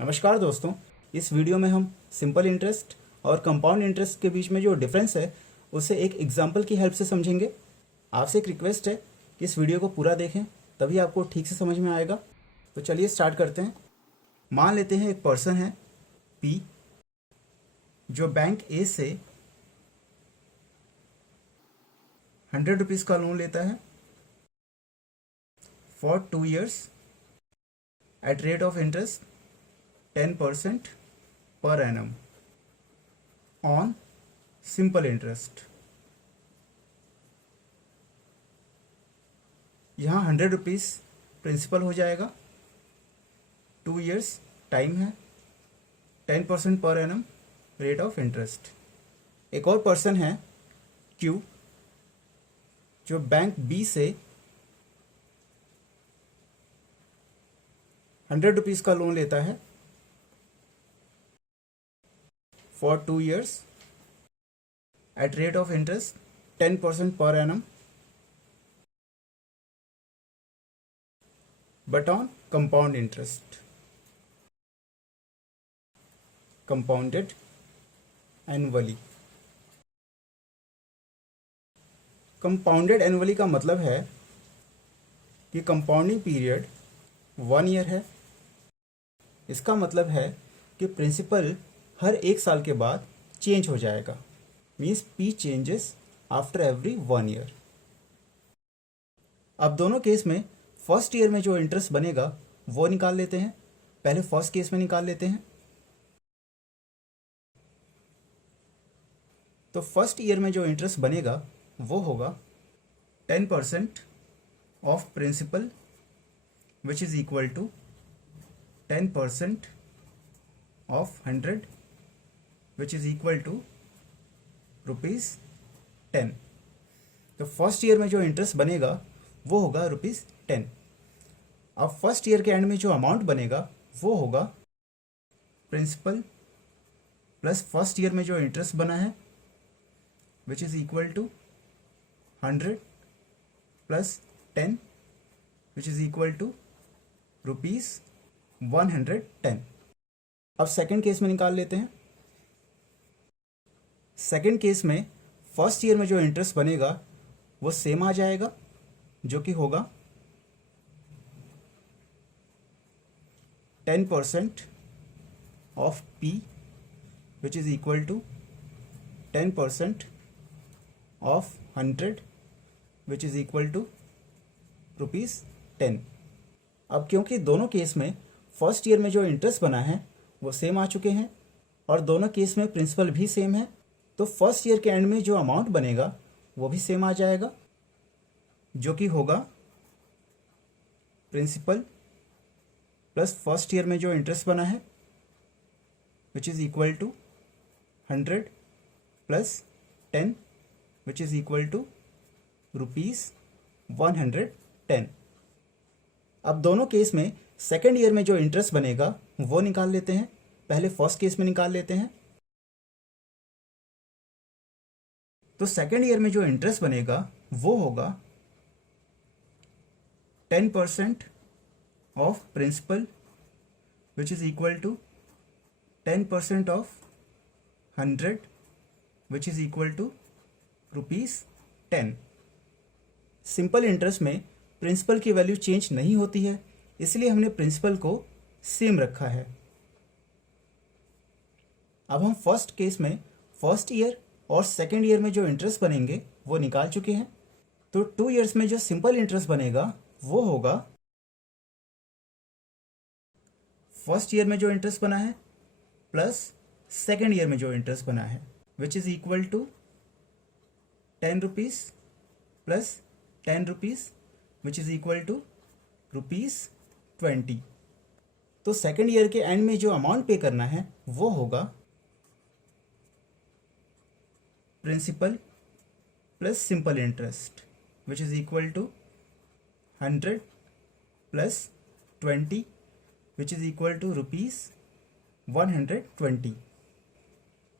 नमस्कार दोस्तों। इस वीडियो में हम सिंपल इंटरेस्ट और कंपाउंड इंटरेस्ट के बीच में जो डिफरेंस है उसे एक एग्जांपल की हेल्प से समझेंगे। आपसे एक रिक्वेस्ट है कि इस वीडियो को पूरा देखें, तभी आपको ठीक से समझ में आएगा। तो चलिए स्टार्ट करते हैं। मान लेते हैं एक पर्सन है पी, जो बैंक ए से 100 रुपीज़ का लोन लेता है for 2 years at rate of interest 10% per annum on simple interest। यहाँ 100 रुपीज़ प्रिंसिपल हो जाएगा, 2 years टाइम है, 10% per annum rate of interest. एक और पर्सन है क्यू, जो बैंक बी से 100 रुपीज़ का लोन लेता है for 2 years at rate of interest 10% per annum but on compound interest, compounded annually. Compounded annually का मतलब है कि कंपाउंडिंग पीरियड 1 year है। इसका मतलब है कि प्रिंसिपल हर 1 साल के बाद चेंज हो जाएगा, means P changes after every 1 year। अब दोनों केस में फर्स्ट ईयर में जो इंटरेस्ट बनेगा वो निकाल लेते हैं। पहले फर्स्ट केस में निकाल लेते हैं। तो फर्स्ट ईयर में जो इंटरेस्ट बनेगा वो होगा 10% of principal which is equal to 10% of 100 which is equal to ₹10। तो फर्स्ट ईयर में जो इंटरेस्ट बनेगा वो होगा ₹10। अब फर्स्ट ईयर के एंड में जो अमाउंट बनेगा वो होगा प्रिंसिपल प्लस फर्स्ट ईयर में जो इंटरेस्ट बना है which is equal to 100 plus 10 which is equal to ₹110। अब सेकेंड केस में निकाल लेते हैं। सेकेंड केस में फर्स्ट ईयर में जो इंटरेस्ट बनेगा वो सेम आ जाएगा, जो कि होगा 10% of P which is equal to 10% of 100 which is equal to ₹10। अब क्योंकि दोनों केस में फर्स्ट ईयर में जो इंटरेस्ट बना है वो सेम आ चुके हैं और दोनों केस में प्रिंसिपल भी सेम है, तो फर्स्ट ईयर के एंड में जो अमाउंट बनेगा वो भी सेम आ जाएगा, जो कि होगा प्रिंसिपल प्लस फर्स्ट ईयर में जो इंटरेस्ट बना है which is equal to 100 plus 10 which is equal to ₹110। अब दोनों केस में सेकेंड ईयर में जो इंटरेस्ट बनेगा वो निकाल लेते हैं। पहले फर्स्ट केस में निकाल लेते हैं। तो सेकेंड ईयर में जो इंटरेस्ट बनेगा वो होगा 10% of principal which is equal to 10% of 100 which is equal to ₹10। Simple interest में प्रिंसिपल की वैल्यू चेंज नहीं होती है, इसलिए हमने प्रिंसिपल को सेम रखा है। अब हम फर्स्ट केस में फर्स्ट ईयर और सेकेंड ईयर में जो इंटरेस्ट बनेंगे वो निकाल चुके हैं। तो 2 years में जो सिंपल इंटरेस्ट बनेगा वो होगा फर्स्ट ईयर में जो इंटरेस्ट बना है प्लस सेकेंड ईयर में जो इंटरेस्ट बना है which is equal to 10 rupees plus 10 rupees which is equal to ₹20। तो सेकेंड ईयर के एंड में जो अमाउंट पे करना है वो होगा principal plus simple interest which is equal to 100 plus 20 which is equal to ₹120।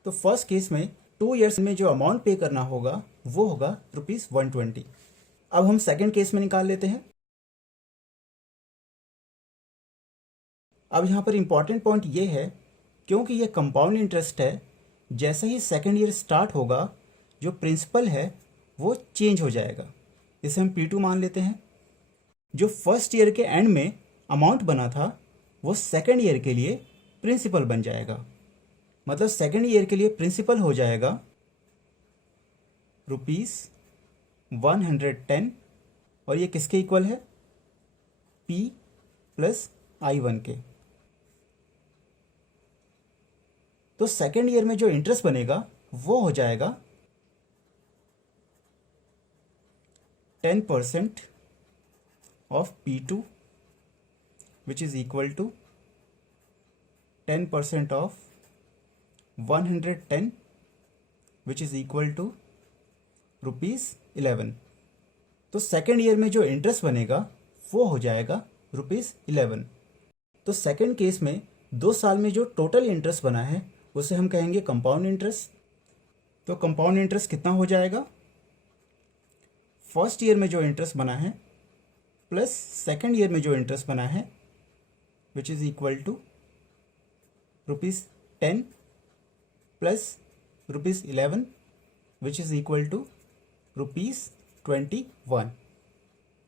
तो फर्स्ट केस में 2 years में जो अमाउंट पे करना होगा वो होगा ₹120। अब हम सेकेंड केस में निकाल लेते हैं। अब यहाँ पर इम्पॉर्टेंट पॉइंट ये है, क्योंकि ये कंपाउंड इंटरेस्ट है, जैसे ही सेकेंड ईयर स्टार्ट होगा जो प्रिंसिपल है वो चेंज हो जाएगा। इसे हम P2 मान लेते हैं। जो फर्स्ट ईयर के एंड में अमाउंट बना था वो सेकेंड ईयर के लिए प्रिंसिपल बन जाएगा। मतलब सेकेंड ईयर के लिए प्रिंसिपल हो जाएगा ₹110, और ये किसके इक्वल है? P प्लस I1 के। तो सेकेंड ईयर में जो इंटरेस्ट बनेगा वो हो जाएगा 10% of P2 which is equal to 10% of 110 which is equal to ₹11। तो सेकेंड ईयर में जो इंटरेस्ट बनेगा वो हो जाएगा ₹11। तो सेकेंड केस में 2 साल में जो टोटल इंटरेस्ट बना है उसे हम कहेंगे कंपाउंड इंटरेस्ट। तो कंपाउंड इंटरेस्ट कितना हो जाएगा? फर्स्ट ईयर में जो इंटरेस्ट बना है प्लस सेकेंड ईयर में जो इंटरेस्ट बना है which is equal to ₹10 plus ₹11 which is equal to ₹21।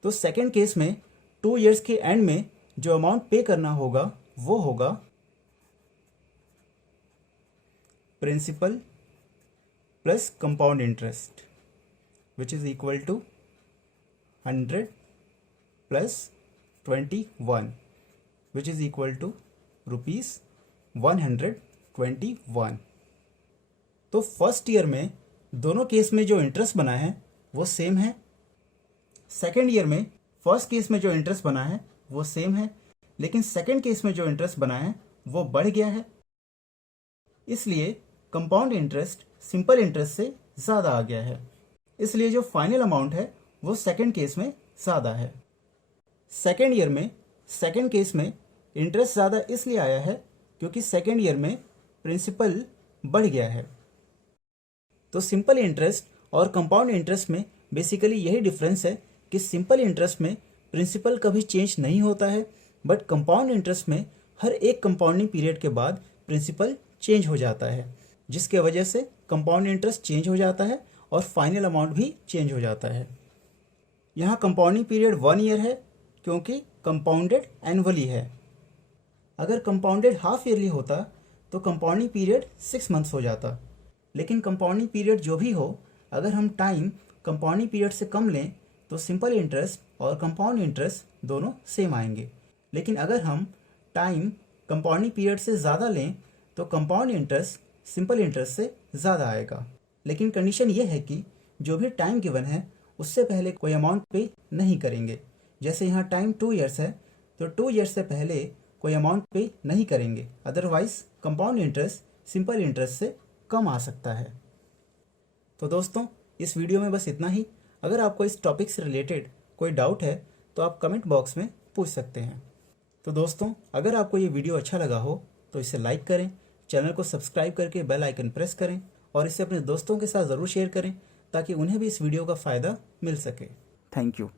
तो सेकेंड केस में 2 इयर्स के एंड में जो अमाउंट पे करना होगा वो होगा principal plus compound interest which is equal to 100 plus 21 which is equal to ₹121। तो फर्स्ट ईयर में दोनों केस में जो इंटरेस्ट बना है वो सेम है। सेकेंड ईयर में फर्स्ट केस में जो इंटरेस्ट बना है वो सेम है, लेकिन सेकेंड केस में जो इंटरेस्ट बना है वो बढ़ गया है। इसलिए कंपाउंड इंटरेस्ट सिंपल इंटरेस्ट से ज़्यादा आ गया है। इसलिए जो फाइनल अमाउंट है वो सेकेंड केस में ज़्यादा है। सेकेंड ईयर में सेकेंड केस में इंटरेस्ट ज़्यादा इसलिए आया है क्योंकि सेकेंड ईयर में प्रिंसिपल बढ़ गया है। तो सिंपल इंटरेस्ट और कंपाउंड इंटरेस्ट में बेसिकली यही डिफरेंस है कि सिंपल इंटरेस्ट में प्रिंसिपल कभी चेंज नहीं होता है, बट कंपाउंड इंटरेस्ट में हर एक कंपाउंडिंग पीरियड के बाद प्रिंसिपल चेंज हो जाता है, जिसके वजह से कंपाउंड इंटरेस्ट चेंज हो जाता है और फाइनल अमाउंट भी चेंज हो जाता है। यहाँ कंपाउंडिंग पीरियड 1 ईयर है क्योंकि कंपाउंडेड एनुअली है। अगर कंपाउंडेड हाफ ईयरली होता तो कंपाउंडिंग पीरियड 6 मंथ्स हो जाता। लेकिन कंपाउंडिंग पीरियड जो भी हो, अगर हम टाइम कंपाउंडिंग पीरियड से कम लें तो सिंपल इंटरेस्ट और कंपाउंड इंटरेस्ट दोनों सेम आएंगे। लेकिन अगर हम टाइम कंपाउंडिंग पीरियड से ज़्यादा लें तो कंपाउंड इंटरेस्ट सिंपल इंटरेस्ट से ज़्यादा आएगा। लेकिन कंडीशन ये है कि जो भी टाइम गिवन है उससे पहले कोई अमाउंट पे नहीं करेंगे। जैसे यहाँ टाइम 2 ईयर्स है तो 2 ईयर्स से पहले कोई अमाउंट पे नहीं करेंगे, otherwise compound interest simple interest से कम आ सकता है। तो दोस्तों इस वीडियो में बस इतना ही। अगर आपको इस टॉपिक से रिलेटेड कोई डाउट है तो आप कमेंट बॉक्स में पूछ सकते हैं। तो दोस्तों अगर आपको ये वीडियो अच्छा लगा हो तो इसे लाइक करें, चैनल को सब्सक्राइब करके बेल आइकन प्रेस करें और इसे अपने दोस्तों के साथ ज़रूर शेयर करें ताकि उन्हें भी इस वीडियो का फ़ायदा मिल सके। Thank you.